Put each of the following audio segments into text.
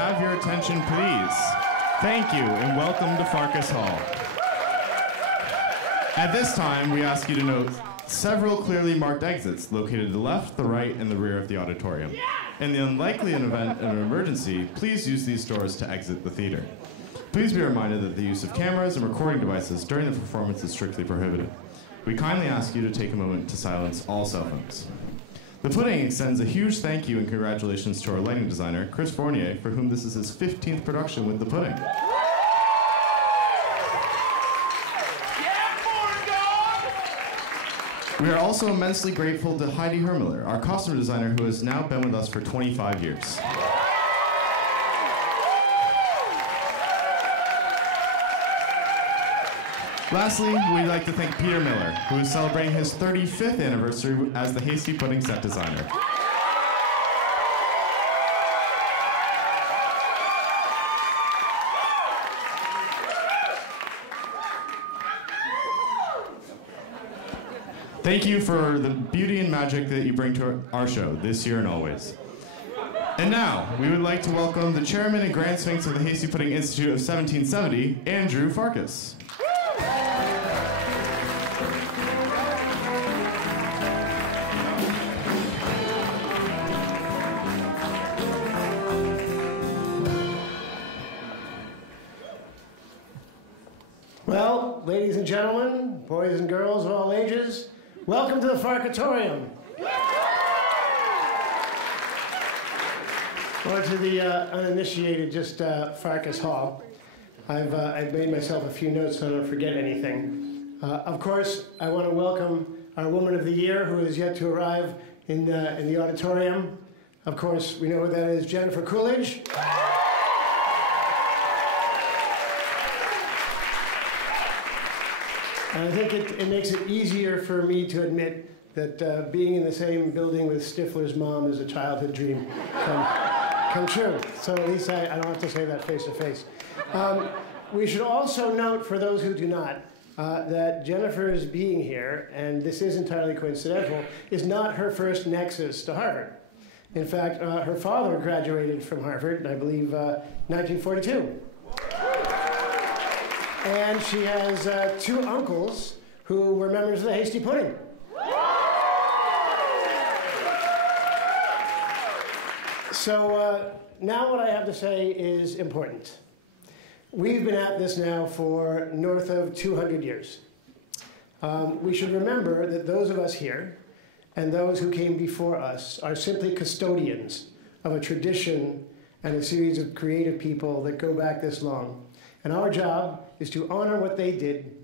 have your attention, please? Thank you, and welcome to Farkas Hall. At this time, we ask you to note several clearly marked exits located to the left, the right, and the rear of the auditorium. In the unlikely event of an emergency, please use these doors to exit the theater. Please be reminded that the use of cameras and recording devices during the performance is strictly prohibited. We kindly ask you to take a moment to silence all cell phones. The Pudding extends a huge thank you and congratulations to our lighting designer, Chris Fournier, for whom this is his 15th production with The Pudding. We are also immensely grateful to Heidi Hermiller, our costume designer who has now been with us for 25 years. Lastly, we'd like to thank Peter Miller, who is celebrating his 35th anniversary as the Hasty Pudding set designer. Thank you for the beauty and magic that you bring to our show this year and always. And now, we would like to welcome the chairman and Grand Sphinx of the Hasty Pudding Institute of 1770, Andrew Farkas. Well, ladies and gentlemen, boys and girls of all ages, welcome to the Farkatorium. Or to the uninitiated, just Farkas Hall. I've made myself a few notes so I don't forget anything. Of course, I want to welcome our Woman of the Year, who is yet to arrive in the auditorium. Of course, we know who that is, Jennifer Coolidge. And I think it makes it easier for me to admit that being in the same building with Stifler's mom is a childhood dream come true. So at least I don't have to say that face to face. We should also note, for those who do not, that Jennifer's being here, and this is entirely coincidental, is not her first nexus to Harvard. In fact, her father graduated from Harvard, I believe, 1942. And she has two uncles who were members of the Hasty Pudding. So now what I have to say is important. We've been at this now for north of 200 years. We should remember that those of us here and those who came before us are simply custodians of a tradition and a series of creative people that go back this long. And our job is to honor what they did,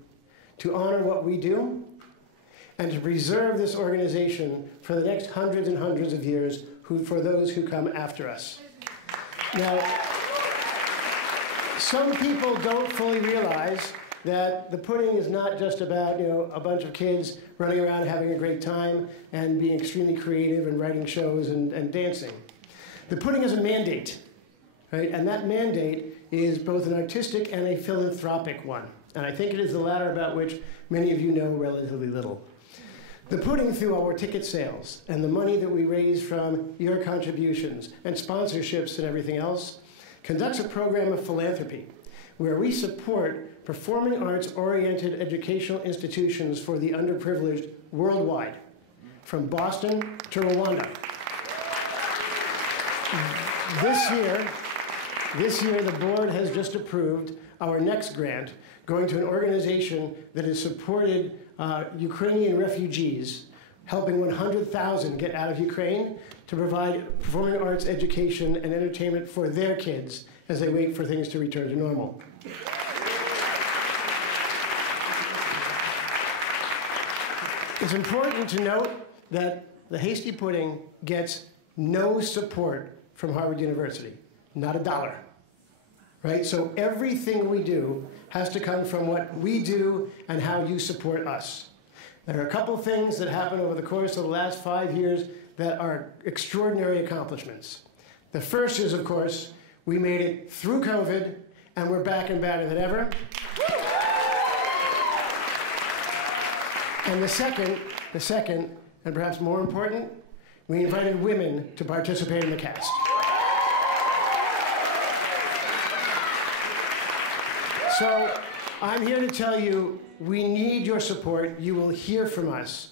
to honor what we do, and to preserve this organization for the next hundreds and hundreds of years for those who come after us. Now, some people don't fully realize that the pudding is not just about, a bunch of kids running around having a great time and being extremely creative and writing shows and dancing. The pudding is a mandate, right? And that mandate is both an artistic and a philanthropic one. And I think it is the latter about which many of you know relatively little. The pudding, through our ticket sales and the money that we raise from your contributions and sponsorships and everything else, conducts a program of philanthropy where we support performing arts-oriented educational institutions for the underprivileged worldwide, from Boston to Rwanda. This year, the board has just approved our next grant, going to an organization that has supported Ukrainian refugees, helping 100,000 get out of Ukraine to provide performing arts education and entertainment for their kids as they wait for things to return to normal. It's important to note that the Hasty Pudding gets no support from Harvard University, not a dollar, right? So everything we do has to come from what we do and how you support us. There are a couple things that happened over the course of the last 5 years that are extraordinary accomplishments. The first is, of course, we made it through COVID, and we're back and better than ever. And the second, and perhaps more important, we invited women to participate in the cast. So I'm here to tell you, we need your support. You will hear from us.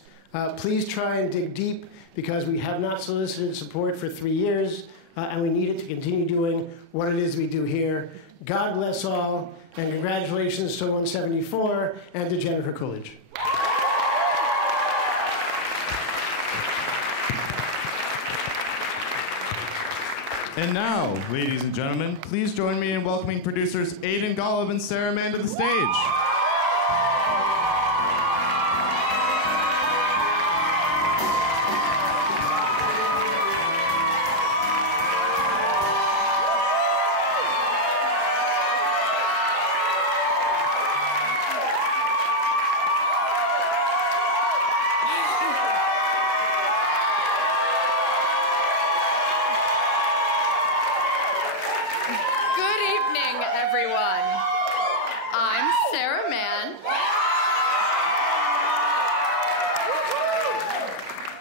Please try and dig deep, because we have not solicited support for 3 years, and we need it to continue doing what it is we do here. God bless all, and congratulations to 174 and to Jennifer Coolidge. And now, ladies and gentlemen, please join me in welcoming producers Aidan Golub and Sarah Mann to the stage.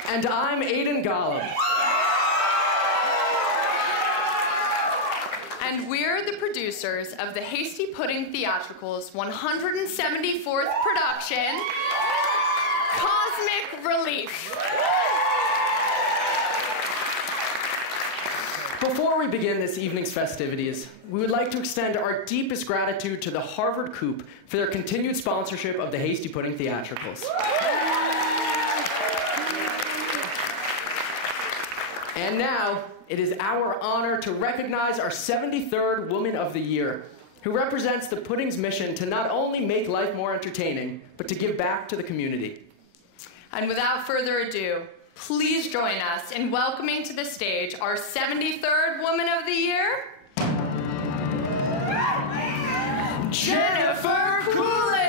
And I'm Aidan Golub. And we're the producers of the Hasty Pudding Theatrical's 174th production, Cosmic Relief. Before we begin this evening's festivities, we would like to extend our deepest gratitude to the Harvard Coop for their continued sponsorship of the Hasty Pudding Theatricals. And now, it is our honor to recognize our 73rd Woman of the Year, who represents the Pudding's mission to not only make life more entertaining, but to give back to the community. And without further ado, please join us in welcoming to the stage our 73rd Woman of the Year, Jennifer Coolidge!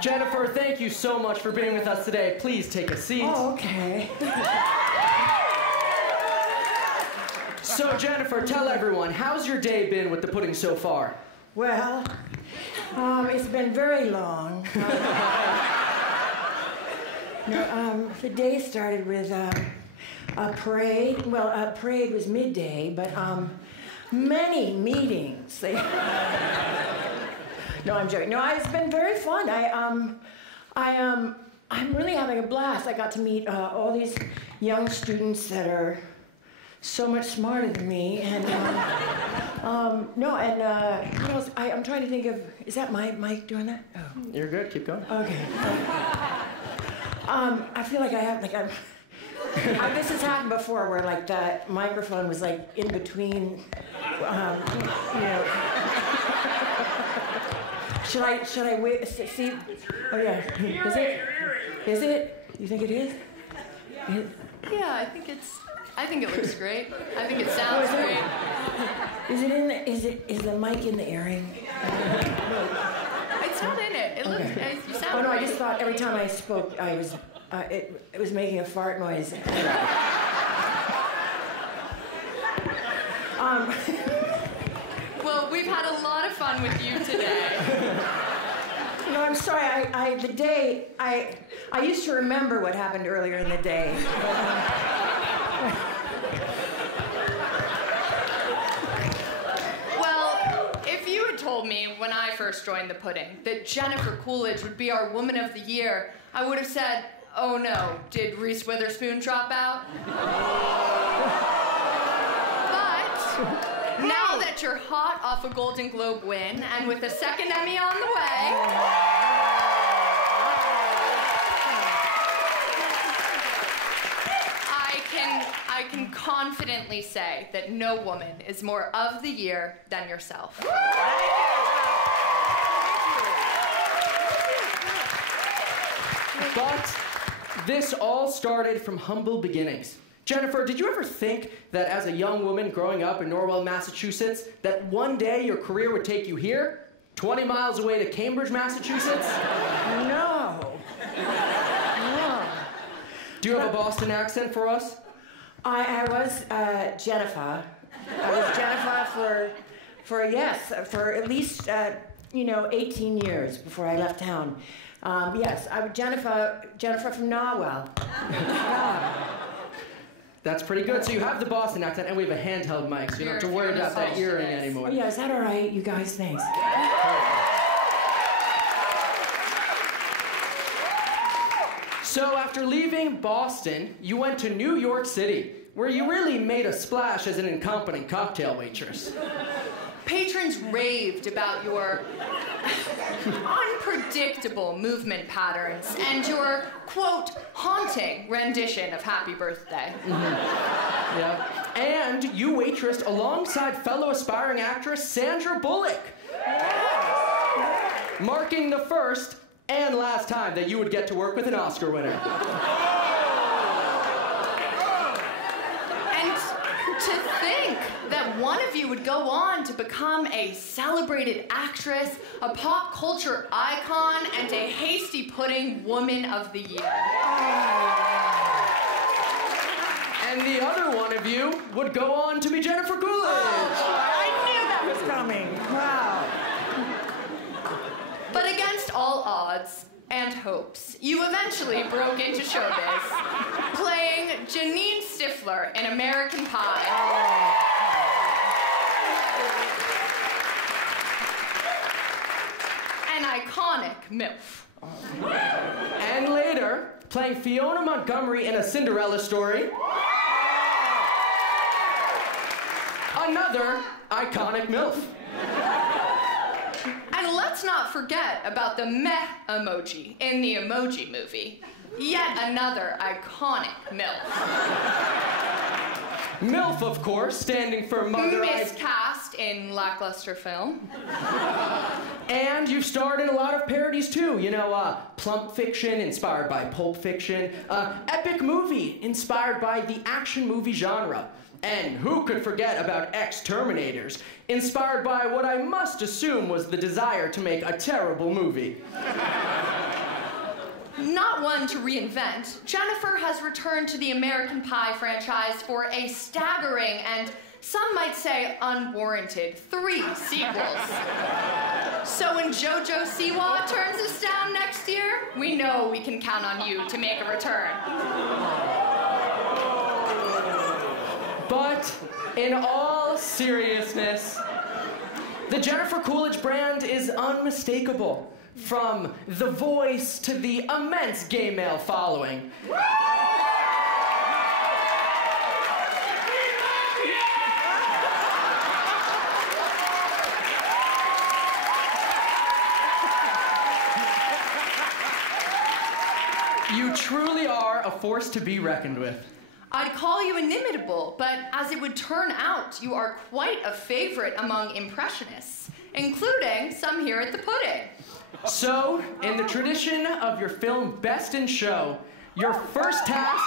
Jennifer, thank you so much for being with us today. Please take a seat. Oh, okay. So, Jennifer, tell everyone, how's your day been with the pudding so far? Well, it's been very long. The day started with a parade. Well, a parade was midday, but many meetings. No, I'm joking. No, it's been very fun. I'm really having a blast. I got to meet all these young students that are so much smarter than me, and I'm trying to think of, is that my mic doing that? Oh, You're good. Keep going. okay. I feel like this has happened before, where like that microphone was like in between, Should I wait? See? Oh yeah. Is it? Is it? You think it is? Yeah, I think it looks great. I think it sounds great. Is the mic in the earring? It's not in it. It looks. Okay. You sound Oh no, great. I just thought every time I spoke, it was making a fart noise. Well, we've had a lot of fun with you today. No, I'm sorry. I used to remember what happened earlier in the day. Well, if you had told me when I first joined the Pudding that Jennifer Coolidge would be our Woman of the Year, I would have said, oh no, did Reese Witherspoon drop out? But now that you're hot off a Golden Globe win and with a second Emmy on the way, I can confidently say that no woman is more of the year than yourself. This all started from humble beginnings. Jennifer, did you ever think that as a young woman growing up in Norwell, Massachusetts, that one day your career would take you here, 20 miles away to Cambridge, Massachusetts? No. No. Do you have a Boston accent for us? I was Jennifer. I was Jennifer for at least 18 years before I left town. Yes, I was Jennifer from Norwell. Yeah. That's pretty good. So you have the Boston accent, and we have a handheld mic, so you don't have to worry about that earring anymore. Yeah, is that all right, you guys? Thanks. So after leaving Boston, you went to New York City, where you really made a splash as an incompetent cocktail waitress. Patrons raved about your unpredictable movement patterns and your, quote, haunting rendition of Happy Birthday. Mm-hmm. Yeah. And you waitressed alongside fellow aspiring actress Sandra Bullock, marking the first and last time that you would get to work with an Oscar winner. To think that one of you would go on to become a celebrated actress, a pop culture icon, and a Hasty Pudding Woman of the Year. And the other one of you would go on to be Jennifer Coolidge. I knew that was coming. Wow. But against all odds and hopes, you eventually broke into showbiz, playing Janine Stifler in American Pie. An iconic MILF. And later, playing Fiona Montgomery in A Cinderella Story. Another iconic MILF. And let's not forget about the meh emoji in the Emoji Movie. Yet another iconic MILF. MILF, of course, standing for Mother... Miscast in lackluster film. And you've starred in a lot of parodies, too. You know, Plump Fiction, inspired by Pulp Fiction. Epic Movie, inspired by the action movie genre. And who could forget about Ex-Terminators, inspired by what I must assume was the desire to make a terrible movie. Not one to reinvent, Jennifer has returned to the American Pie franchise for a staggering and, some might say, unwarranted 3 sequels. So when JoJo Siwa turns us down next year, we know we can count on you to make a return. But in all seriousness, the Jennifer Coolidge brand is unmistakable. From the voice to the immense gay male following. You truly are a force to be reckoned with. I'd call you inimitable, but as it would turn out, you are quite a favorite among impressionists, including some here at the Pudding. So, in the tradition of your film Best in Show, your first task...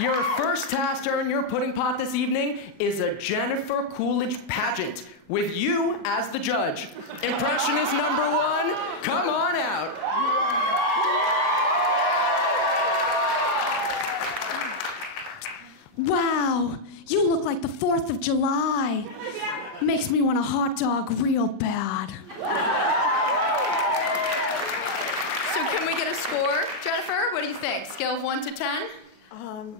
Your first task to earn your pudding pot this evening is a Jennifer Coolidge pageant, with you as the judge. Impressionist number 1, come on out. Wow, you look like the 4th of July. Makes me want a hot dog real bad. So can we get a score, Jennifer? What do you think? Scale of 1 to 10? 1.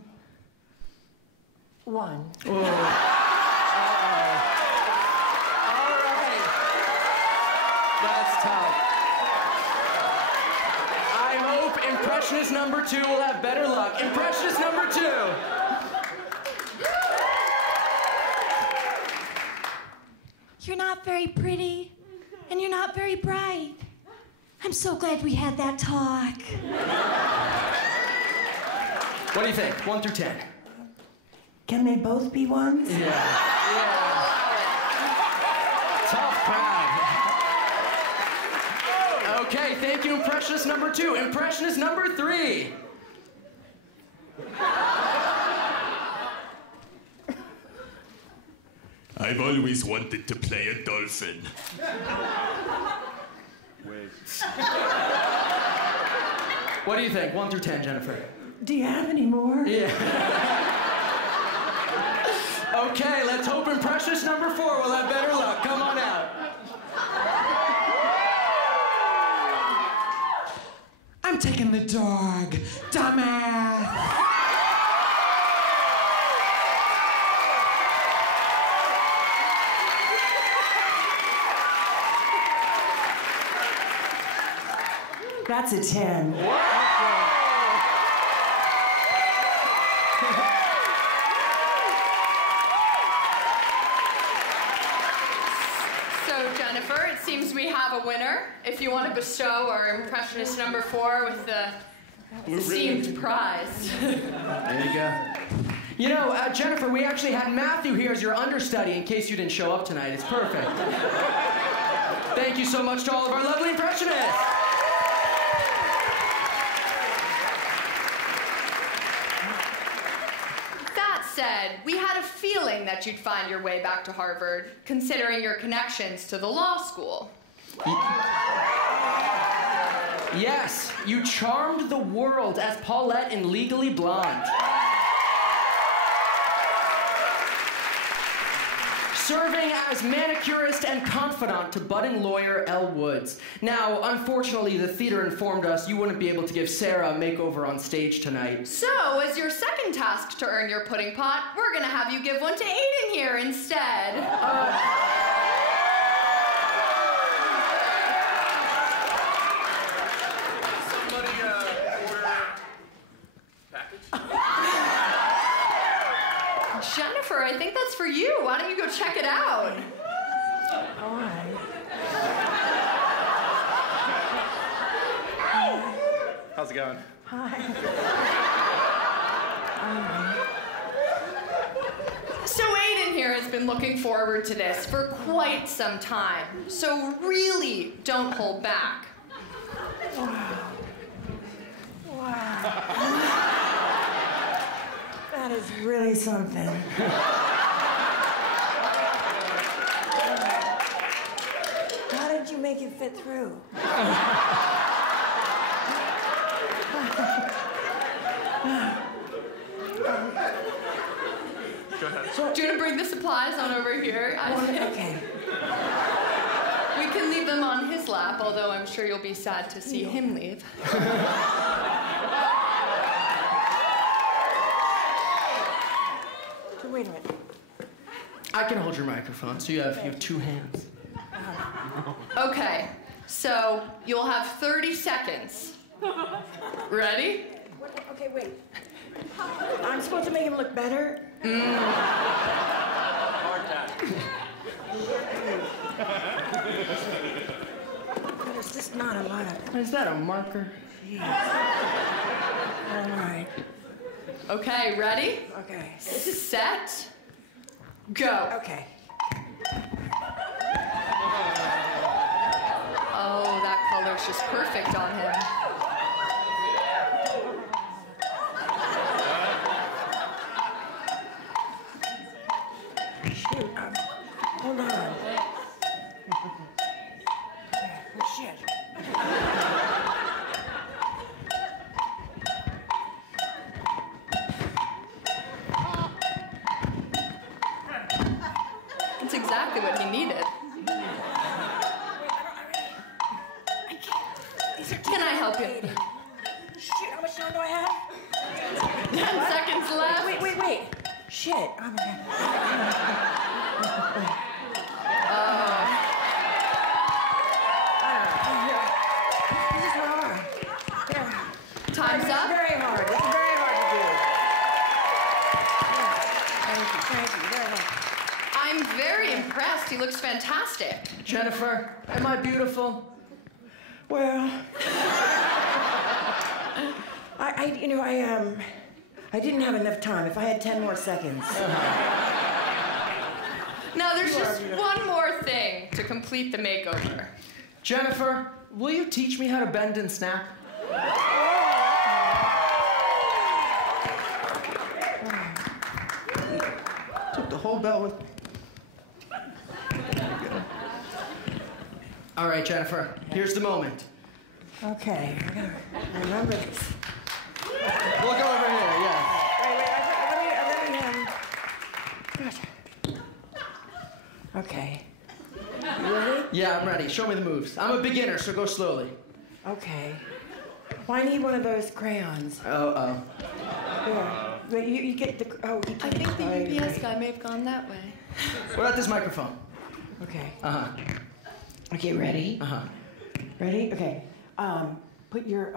All right. That's tough. I hope impressionist number 2 will have better luck. Impressionist number 2. You're not very pretty, and you're not very bright. I'm so glad we had that talk. What do you think? 1 through 10. Can they both be 1s? Yeah. Tough crowd. Okay, thank you, impressionist number 2. Impressionist number 3. I've always wanted to play a dolphin. What do you think? 1 through 10, Jennifer. Do you have any more? Yeah. Okay, let's hope impressionist number 4 will have better luck. Come on out. I'm taking the dog, dumbass. That's a 10. So, Jennifer, it seems we have a winner. If you want to bestow our impressionist number 4 with the esteemed prize. There you go. You know, Jennifer, we actually had Matthew here as your understudy in case you didn't show up tonight. It's perfect. Thank you so much to all of our lovely impressionists. That said, we had a feeling that you'd find your way back to Harvard, considering your connections to the law school. Yes, you charmed the world as Paulette in Legally Blonde. Serving as manicurist and confidant to budding lawyer Elle Woods. Now, unfortunately, the theater informed us you wouldn't be able to give Sarah a makeover on stage tonight. So, as your second task to earn your pudding pot, we're gonna have you give one to Aiden here instead. Somebody order package? Jennifer, I think that's for you. Why don't you go check it out? All right. How's it going? So Aiden here has been looking forward to this for quite some time. So really, don't hold back. That is really something. How did you make it fit through? Go ahead. Do you want to bring the supplies on over here? Okay. We can leave them on his lap, although I'm sure you'll be sad to see him leave. So wait a minute. I can hold your microphone, so you have 2 hands. Okay, so you'll have 30 seconds. Ready? Okay, wait. I'm supposed to make him look better? There's just not a lot of... Is that a marker? All right. Okay, ready? Okay. Set. Go. Okay. Oh, that color's just perfect on him. Shoot. Hold on. Oh, shit. That's exactly what he needed. Can I help you? Shit, how much time do I have? 10 seconds left. Wait. Shit. Oh, my God. This is hard. Yeah. Time's It's up. very hard. It's very hard to do. Thank you very much. I'm very impressed. He looks fantastic. Jennifer, am I beautiful? Well, I didn't have enough time. If I had 10 more seconds. Now, there's just one more thing to complete the makeover. Jennifer, will you teach me how to bend and snap? Took the whole belt with... All right, Jennifer, here's the moment. Okay, I gotta remember this. We'll go over here, yeah. Wait, okay. You ready? Yeah, I'm ready. Show me the moves. I'm a beginner, so go slowly. Okay. Well, I need one of those crayons. Uh-oh. Yeah. But you get the... Oh, you I think the UPS guy may have gone that way. What about this microphone? Okay. Uh-huh. Okay, ready? Uh-huh. Ready? Okay. Put your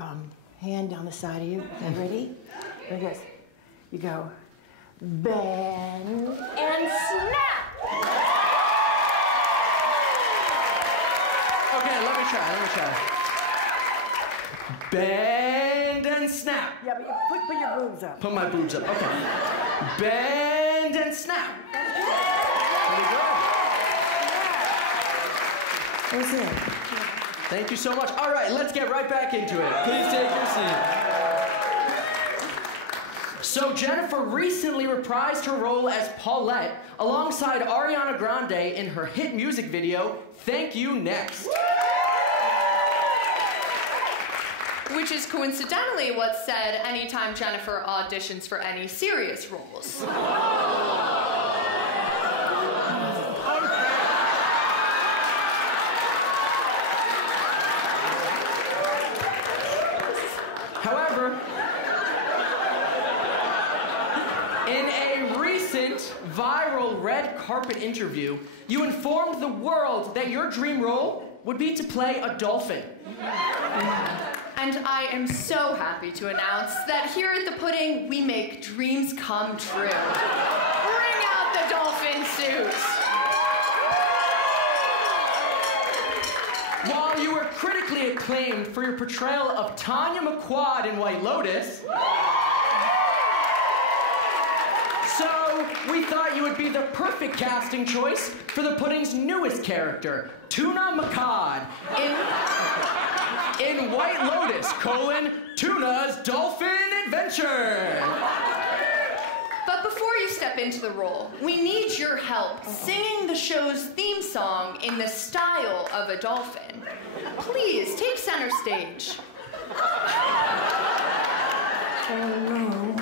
hand down the side of you. Okay, ready? Like this. You go, bend and snap. Okay, let me try. Bend and snap. Yeah, but put your boobs up. Put my boobs up, okay. Bend and snap. Pretty good. That's it. Thank you so much. All right, let's get right back into it. Please take your seat. So Jennifer recently reprised her role as Paulette alongside Ariana Grande in her hit music video, Thank You Next. Which is coincidentally what's said anytime Jennifer auditions for any serious roles. However, in a recent viral red carpet interview, you informed the world that your dream role would be to play a dolphin. And I am so happy to announce that here at the Pudding, we make dreams come true. Bring out the dolphin suit. While you were critically acclaimed for your portrayal of Tanya McQuad in White Lotus, so we thought you would be the perfect casting choice for the Pudding's newest character, Tuna McCod, in White Lotus, Tuna's Dolphin Adventure. But before you step into the role, we need your help singing the show's theme song in the style of a dolphin. Please, take center stage. Oh, no.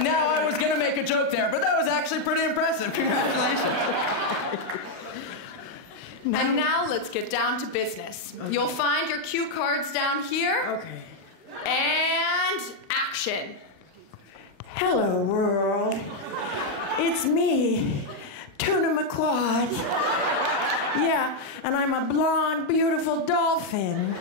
Now, I was gonna make a joke there, but that was actually pretty impressive. Congratulations. And now let's get down to business. Okay. You'll find your cue cards down here. Okay. And action. Hello, world. It's me, Tuna McQuad. Yeah, and I'm a blonde, beautiful dolphin.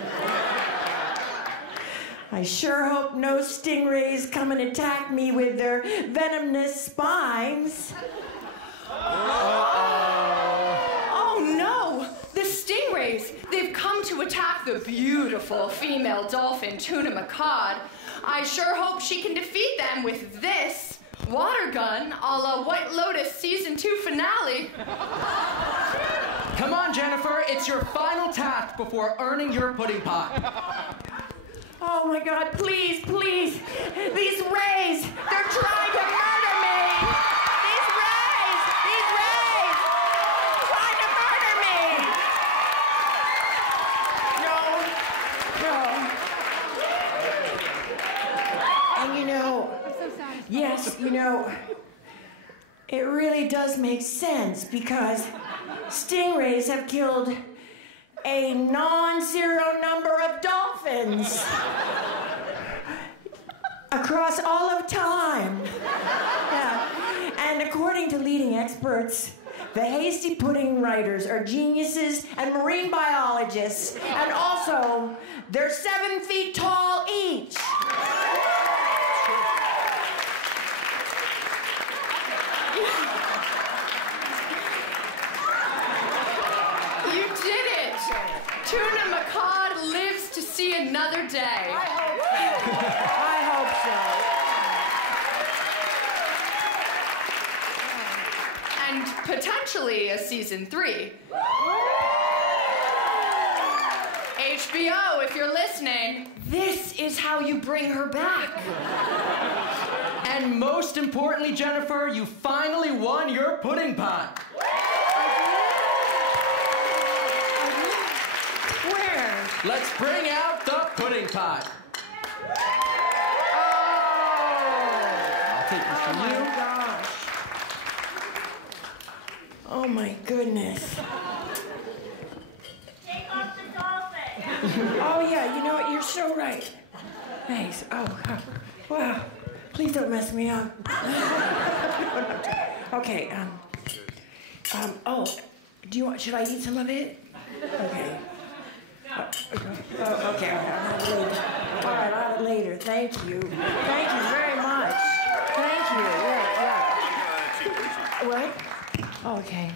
I sure hope no stingrays come and attack me with their venomous spines. Oh no! The stingrays! They've come to attack the beautiful female dolphin, Tuna McCod. I sure hope she can defeat them with this water gun a la White Lotus Season 2 finale. Come on, Jennifer, it's your final task before earning your pudding pot. Oh my God, please, please. These rays, they're trying to murder me. These rays, trying to murder me. No. And you know, yes, you know, it really does make sense because stingrays have killed a non-zero number of dolphins across all of time. Yeah. And according to leading experts, the Hasty pudding writers are geniuses and marine biologists, and also they're 7 feet tall each. You did it! Tuna Macaud lives to see another day. I hope so. And potentially a season 3. HBO, if you're listening, this is how you bring her back. And most importantly, Jennifer, you finally won your pudding pot. Where? Let's bring out the pudding pot. I'll take this from you. Gosh. Oh my goodness. Take off the dolphin. Oh yeah, you know what? You're so right. Thanks. Oh, wow. Please don't mess me up. Okay. Oh, should I eat some of it? Okay. Okay. I'll have it later. All right, I'll have it later. Thank you. Thank you very much. Thank you. Yeah. What? Oh, okay.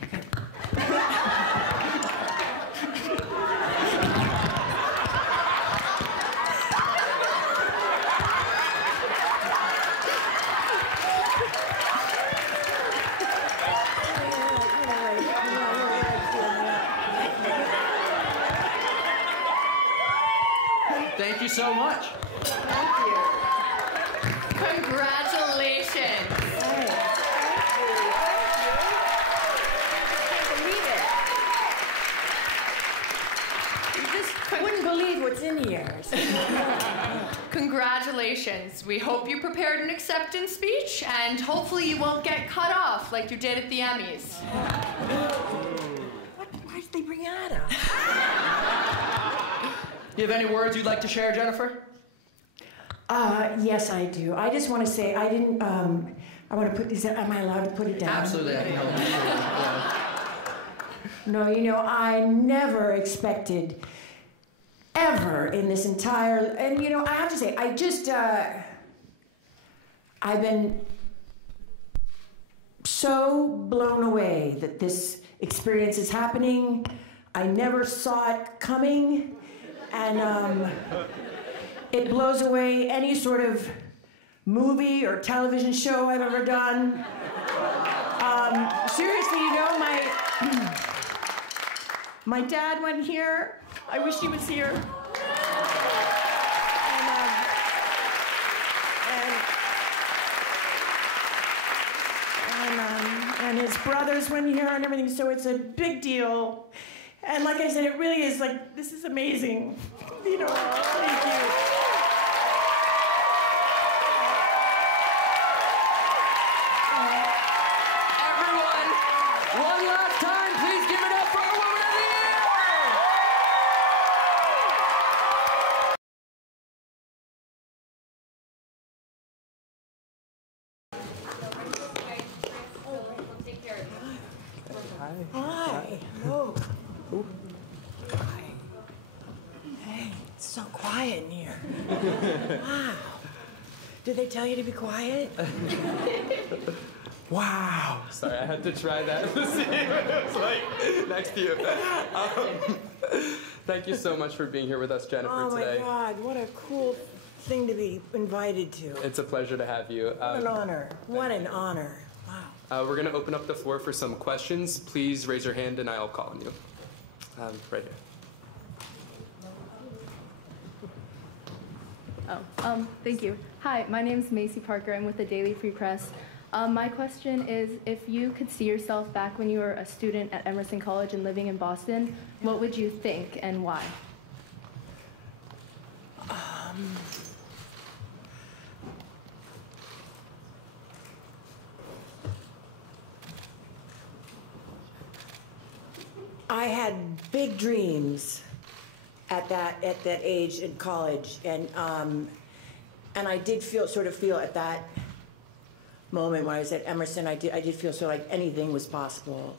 Thank you so much. Thank you. Congratulations. Hey. Can't believe it. You just wouldn't believe what's in here. Congratulations. We hope you prepared an acceptance speech, and hopefully you won't get cut off like you did at the Emmys. Why did they bring Anna? You have any words you'd like to share, Jennifer? Yes, I do. I just want to say I didn't. I want to put these. Am I allowed to put it down? Absolutely. No, I never expected ever in this entire. And I have to say, I just. I've been so blown away that this experience is happening. I never saw it coming. And it blows away any sort of movie or television show I've ever done. Seriously, my dad went here. I wish he was here. And his brothers went here and everything, so it's a big deal. And like I said, it really is this is amazing. Thank you. Everyone, one last time, please give it up for our Woman of the Hi. Hello. Hi. Hey, it's so quiet in here. Wow. Did they tell you to be quiet? Wow. Sorry, I had to try that. It was like next to you. Thank you so much for being here with us, Jennifer, today. Oh my God, what a cool thing to be invited to. It's a pleasure to have you. What an honor. What an honor. Wow. We're going to open up the floor for some questions. Please raise your hand and I'll call on you. Right here. Thank you. Hi, my name is Macy Parker. I'm with the Daily Free Press. My question is, if you could see yourself back when you were a student at Emerson College and living in Boston, what would you think and why? I had big dreams at that age in college, and I did sort of feel at that moment when I was at Emerson, I did feel so like anything was possible.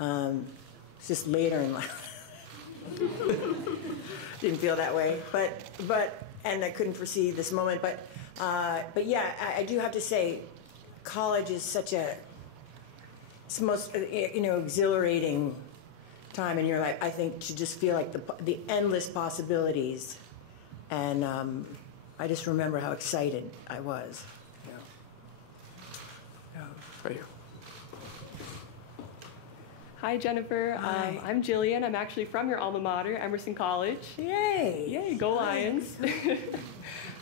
It's just later in life. Didn't feel that way, and I couldn't foresee this moment, but yeah, I do have to say, college is it's the most, exhilarating time in your life, I think, to just feel like the endless possibilities, and I just remember how excited I was. Right here. Hi, Jennifer. Hi. I'm Jillian. I'm actually from your alma mater, Emerson College. Yay! Yay, go Lions.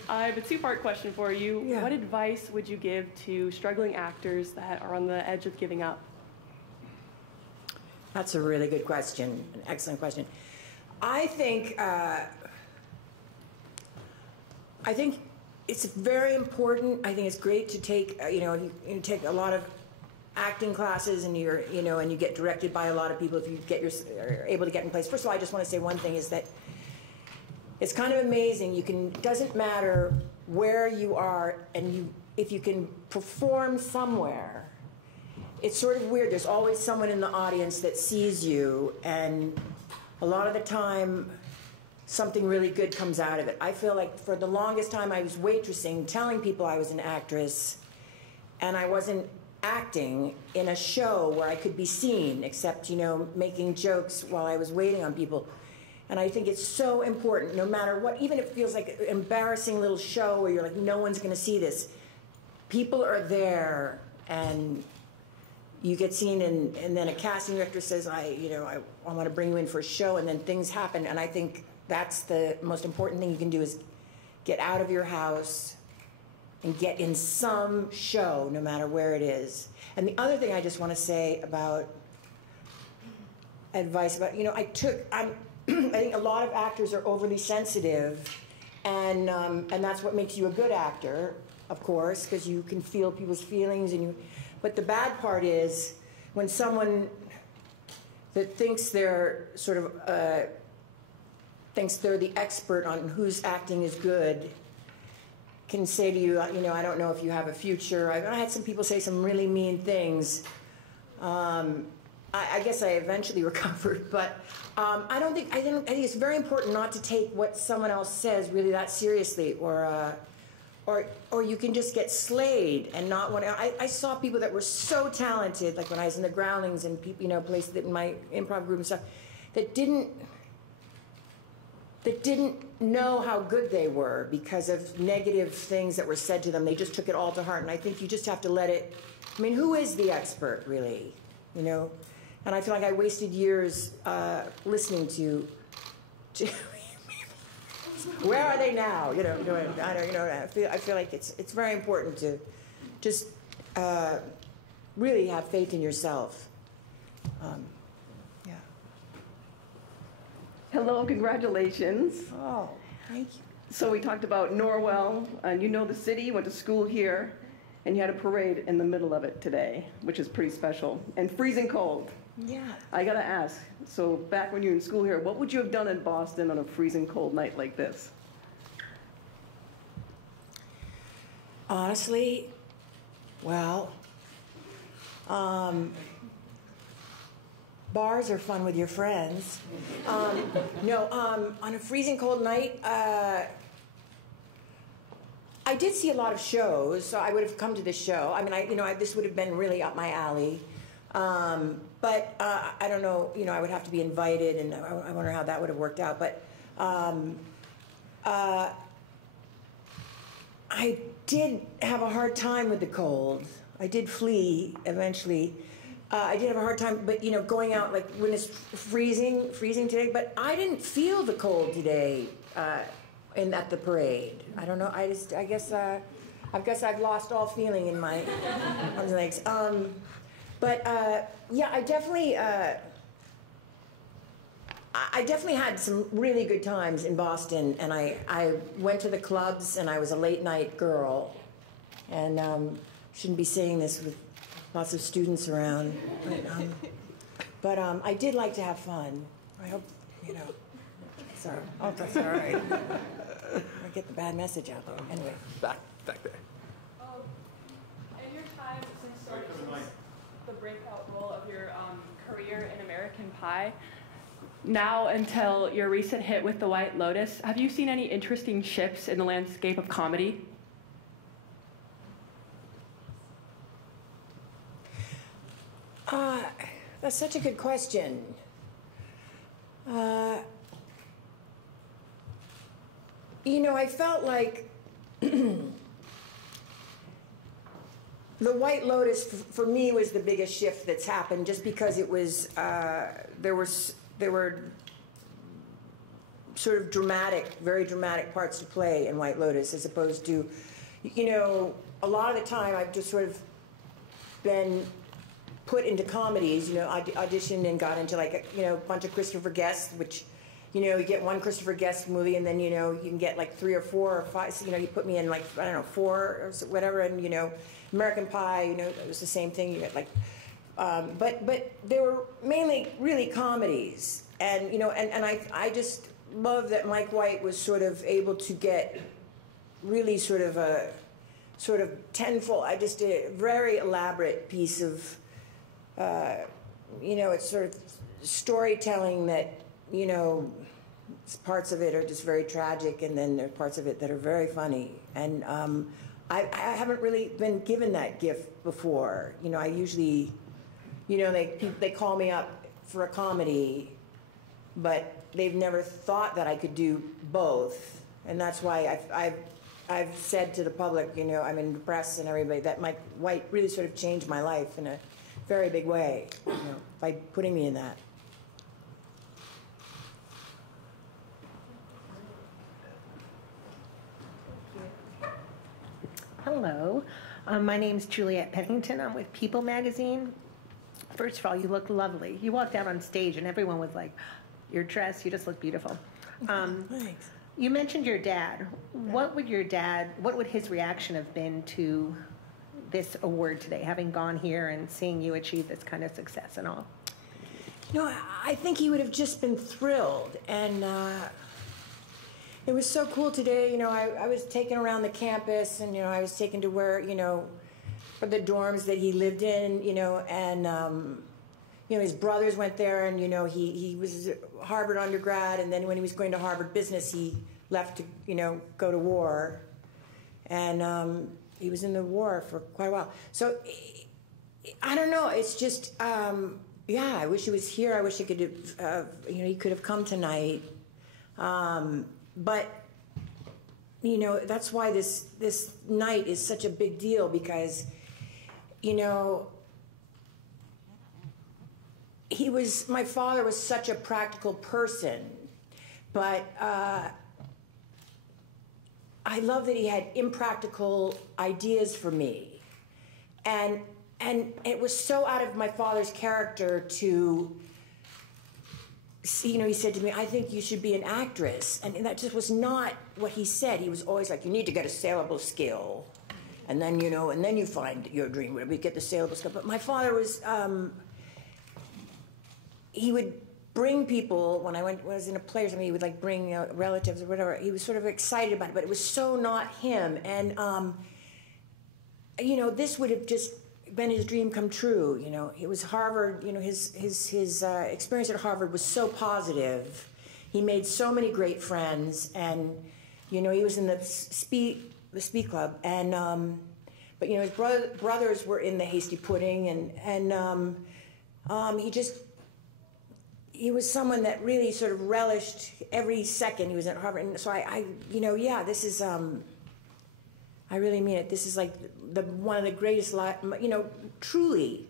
I have a two-part question for you. Yeah. What advice would you give to struggling actors that are on the edge of giving up? That's a really good question, an excellent question. I think it's very important. I think it's great to take, you take a lot of acting classes, and and you get directed by a lot of people if you are able to get in place. First of all, I just want to say one thing is that it's kind of amazing. It doesn't matter where you are, and if you can perform somewhere, it's sort of weird. There's always someone in the audience that sees you, and a lot of the time, something really good comes out of it. I feel like for the longest time I was waitressing, telling people I was an actress, and I wasn't acting in a show where I could be seen, except, making jokes while I was waiting on people. And I think it's so important, no matter what, even if it feels like an embarrassing little show where you're like, no one's going to see this. People are there, and you get seen, and then a casting director says, I want to bring you in for a show, and then things happen. And I think that's the most important thing you can do, is get out of your house and get in some show, no matter where it is. And the other thing I just want to say about advice about, I think a lot of actors are overly sensitive, and that's what makes you a good actor, of course, because you can feel people's feelings, but the bad part is when someone that thinks they're thinks they're the expert on whose acting is good can say to you, I don't know if you have a future. I had some people say some really mean things. I guess I eventually recovered, but I think it's very important not to take what someone else says really that seriously, or you can just get slayed and not want to. I saw people that were so talented, like when I was in the Groundlings and people, places that in my improv group and stuff, that didn't know how good they were because of negative things that were said to them. They just took it all to heart, and I think you just have to let it. Who is the expert, really? And I feel like I wasted years listening to where are they now? I feel like it's very important to just really have faith in yourself. Yeah. Hello, congratulations. Oh, thank you. So we talked about Norwell, and you know the city, you went to school here, and you had a parade in the middle of it today, which is pretty special, and freezing cold. Yeah. I gotta ask, so back when you were in school here, what would you have done in Boston on a freezing cold night like this? Honestly, well, bars are fun with your friends. On a freezing cold night, I did see a lot of shows, so I would have come to this show. This would have been really up my alley. But I don't know, I would have to be invited, and I wonder how that would have worked out. But I did have a hard time with the cold. I did flee eventually. I did have a hard time, but going out like when it's freezing today. But I didn't feel the cold today at the parade. I don't know. I guess I've lost all feeling in my arms and legs. Yeah, I definitely had some really good times in Boston, and I went to the clubs, and I was a late night girl, and shouldn't be saying this with lots of students around, but But I did like to have fun. I hope, sorry. Oh, that's all right. I get the bad message out there. Anyway. Back there. In your time since the breakout role of your career in American Pie, now until your recent hit with The White Lotus, have you seen any interesting shifts in the landscape of comedy? That's such a good question. I felt like The White Lotus for me was the biggest shift that's happened, just because it was there were sort of very dramatic parts to play in White Lotus, as opposed to, a lot of the time I've just sort of been put into comedies, auditioned and got into like a bunch of Christopher Guests, which, you get one Christopher Guest movie and then, you can get like 3 or 4 or 5, so, you put me in like, I don't know, 4 or whatever, and, American Pie, it was the same thing, you get like, but they were mainly really comedies, and, and I just love that Mike White was sort of able to get really sort of tenfold, just a very elaborate piece of, it's sort of storytelling that, parts of it are just very tragic, and then there are parts of it that are very funny. And I haven't really been given that gift before. I usually, they call me up for a comedy, but they've never thought that I could do both. And that's why I've said to the public, I'm in the press and everybody, that Mike White really sort of changed my life in a very big way, by putting me in that. Hello, my name's Juliette Pennington. I'm with People magazine. First of all, you look lovely. You walked out on stage and everyone was like, your dress, you just look beautiful. Thanks. You mentioned your dad. What would his reaction have been to this award today, having gone here and seeing you achieve this kind of success and all? I think he would have just been thrilled, and it was so cool today. I was taken around the campus, and I was taken to where, for the dorms that he lived in, and his brothers went there, and he was a Harvard undergrad, and then when he was going to Harvard Business, he left to go to war, and he was in the war for quite a while. So I don't know. It's just I wish he was here. I wish he could have he could have come tonight. But that's why this night is such a big deal, because my father was such a practical person, but I love that he had impractical ideas for me, and it was so out of my father's character to. He said to me, I think you should be an actress. And that just was not what he said. He was always like, you need to get a saleable skill. And then, and then you find your dream, where we get the saleable skill. But my father was, he would bring people, when I was in a play or something, he would like bring relatives or whatever. He was sort of excited about it, but it was so not him. And, this would have just been his dream come true. It was Harvard. His experience at Harvard was so positive. He made so many great friends, and he was in the Speak Club, and but his brothers were in the Hasty Pudding, and he was someone that really sort of relished every second he was at Harvard. And so this is I really mean it. This is like one of the greatest, truly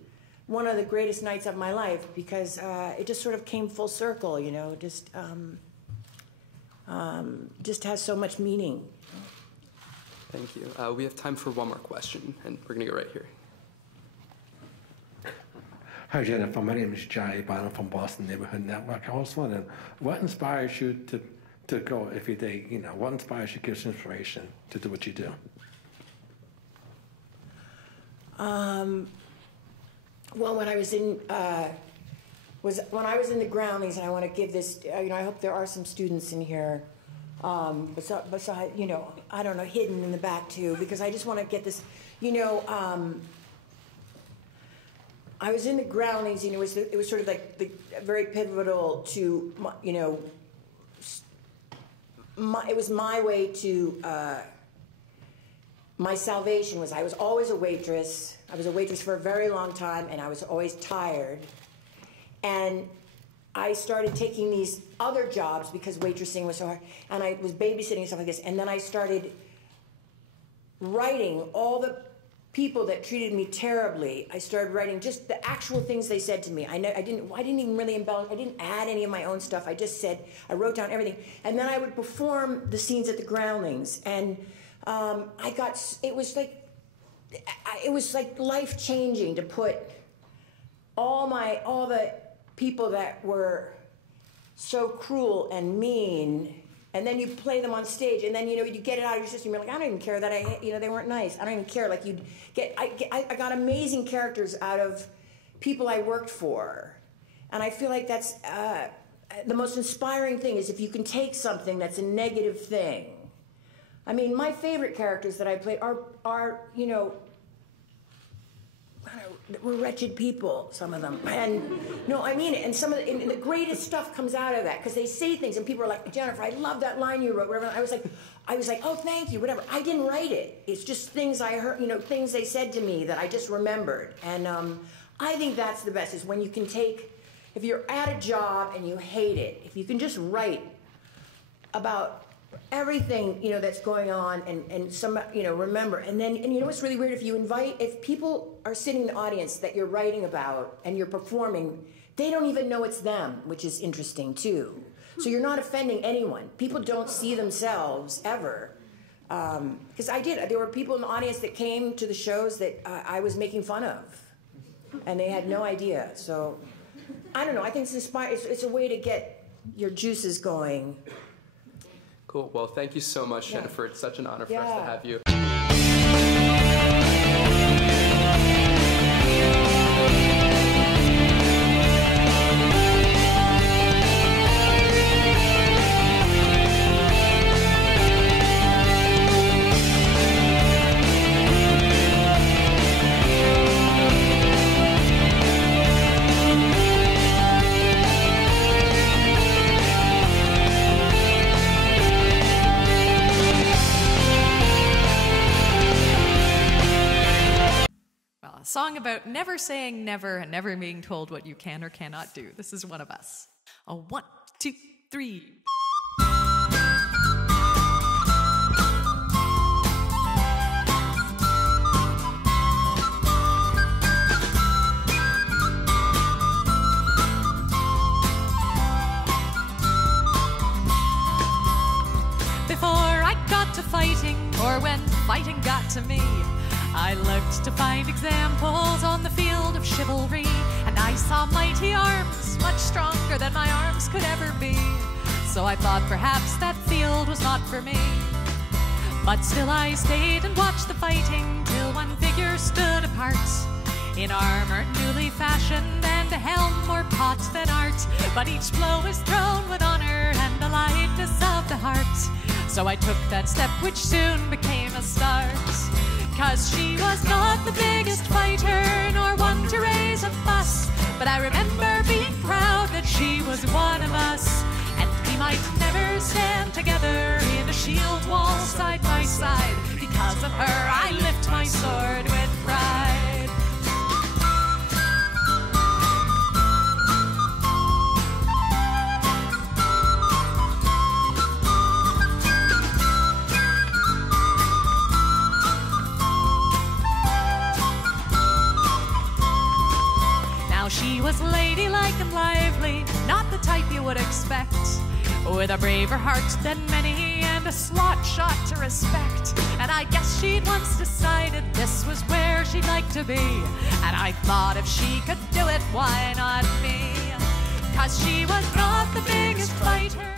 one of the greatest nights of my life, because it just sort of came full circle, just has so much meaning. Thank you. We have time for one more question, and we're going to go right here. Hi, Jennifer. My name is Jai Bonham from Boston Neighborhood Network. I was wondering, what inspires you to go every day? What inspires you, gives inspiration to do what you do? Well, when I was was when I was in the Groundlings, and I want to give this, I hope there are some students in here, beside, I don't know, hidden in the back too, because I just want to get this, I was in the Groundlings, and it was sort of like very pivotal to, it was my way to, my salvation was I was always a waitress. I was a waitress for a very long time, and I was always tired. And I started taking these other jobs because waitressing was so hard, and I was babysitting and stuff like this. And then I started writing all the people that treated me terribly. I started writing just the actual things they said to me. I didn't even really embellish. I didn't add any of my own stuff. I just said, I wrote down everything. And then I would perform the scenes at the Groundlings. And it was like life-changing to put all the people that were so cruel and mean, and then you play them on stage, and then you get it out of your system. You're like, I don't even care that they weren't nice. I don't even care. Like I got amazing characters out of people I worked for, and I feel like that's the most inspiring thing is if you can take something that's a negative thing. I mean, my favorite characters that I played are were wretched people, some of them. And no, I mean it. And and the greatest stuff comes out of that because they say things and people are like, Jennifer, I love that line you wrote, whatever. And I was like, oh, thank you, whatever. I didn't write it. It's just things I heard, things they said to me that I just remembered. And I think that's the best is when you can take, if you're at a job and you hate it, if you can just write about everything that's going on and some remember, and then what's really weird, if people are sitting in the audience that you're writing about and you're performing, they don't even know it's them, which is interesting too. So you're not offending anyone. People don't see themselves ever, because there were people in the audience that came to the shows that I was making fun of, and they had no idea. So I don't know, I think it's a way to get your juices going. Cool. Well, thank you so much, Jennifer. It's such an honor for us to have you. Song about never saying never and never being told what you can or cannot do. This is one of us. A 1, 2, 3. Before I got to fighting, or when fighting got to me, I looked to find examples on the field of chivalry, and I saw mighty arms, much stronger than my arms could ever be. So I thought perhaps that field was not for me. But still I stayed and watched the fighting, till one figure stood apart, in armor newly fashioned, and a helm more pot than art. But each blow was thrown with honor and the lightness of the heart. So I took that step which soon became a start. 'Cause she was not the biggest fighter, nor one to raise a fuss, but I remember being proud that she was one of us, and we might never stand together in a shield wall side by side. Because of her I lift my sword with pride. She was ladylike and lively, not the type you would expect, with a braver heart than many and a slot shot to respect. And I guess she'd once decided this was where she'd like to be, and I thought if she could do it, why not me? 'Cause she was not the biggest fighter.